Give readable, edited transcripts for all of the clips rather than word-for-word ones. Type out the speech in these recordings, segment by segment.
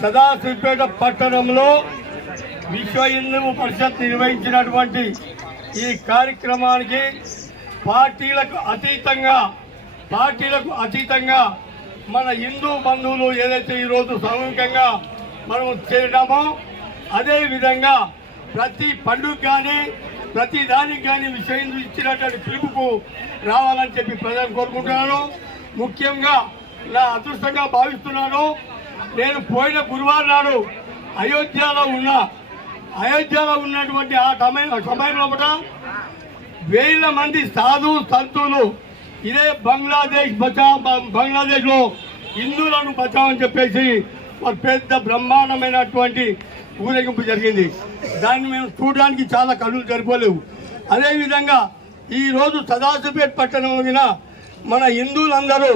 సదాశివపేట పట్టణంలో విశ్వ హిందూ పరిషత్ నిర్వహించినటువంటి ఈ కార్యక్రమానికి పార్టీలకు అతీతంగా మన హిందూ బంధువులు ఏదైతే ఈరోజు సామూహికంగా మనం చేయడమో అదేవిధంగా ప్రతి పండుగ కానీ ప్రతి దానికి కానీ విశ్వ హిందూ ఇచ్చినటువంటి పిలుపుకు రావాలని చెప్పి ప్రజలను కోరుకుంటున్నాను. ముఖ్యంగా నా అదృష్టంగా భావిస్తున్నాను. నేను పోయిన గురువారం నాడు అయోధ్యలో ఉన్నటువంటి ఆ సమయంలో వేల మంది సాధు సంతులు ఇదే బంగ్లాదేశ్లో హిందువులను బచావని చెప్పేసి పెద్ద బ్రహ్మాండమైనటువంటి ఊరేగింపు జరిగింది. దాన్ని మేము చూడడానికి చాలా కళ్ళు సరిపోలేవు. అదేవిధంగా ఈరోజు సదాశివపేట పట్టణం మన హిందువులందరూ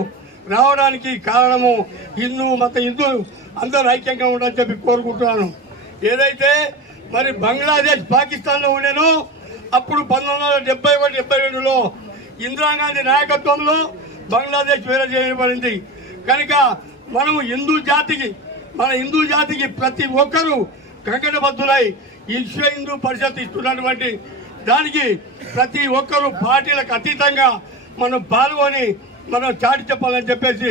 రావడానికి కారణము హిందూ అందరూ ఐక్యంగా ఉండాలని చెప్పి కోరుకుంటున్నాను. ఏదైతే మరి బంగ్లాదేశ్ పాకిస్తాన్లో ఉండేనో అప్పుడు 1971-72లో ఇందిరాగాంధీ నాయకత్వంలో బంగ్లాదేశ్ వేరే చేయబడింది. కనుక మనము మన హిందూ జాతికి ప్రతి ఒక్కరూ కంకణబద్ధులై విశ్వ హిందూ పరిషత్ ఇస్తున్నటువంటి దానికి ప్రతి ఒక్కరూ పార్టీలకు అతీతంగా మనం పాల్గొని మనం చాటి చెప్పాలని చెప్పేసి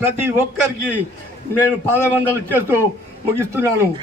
ప్రతి ఒక్కరికి నేను పాదవందనలు చేస్తూ ముగిస్తున్నాను.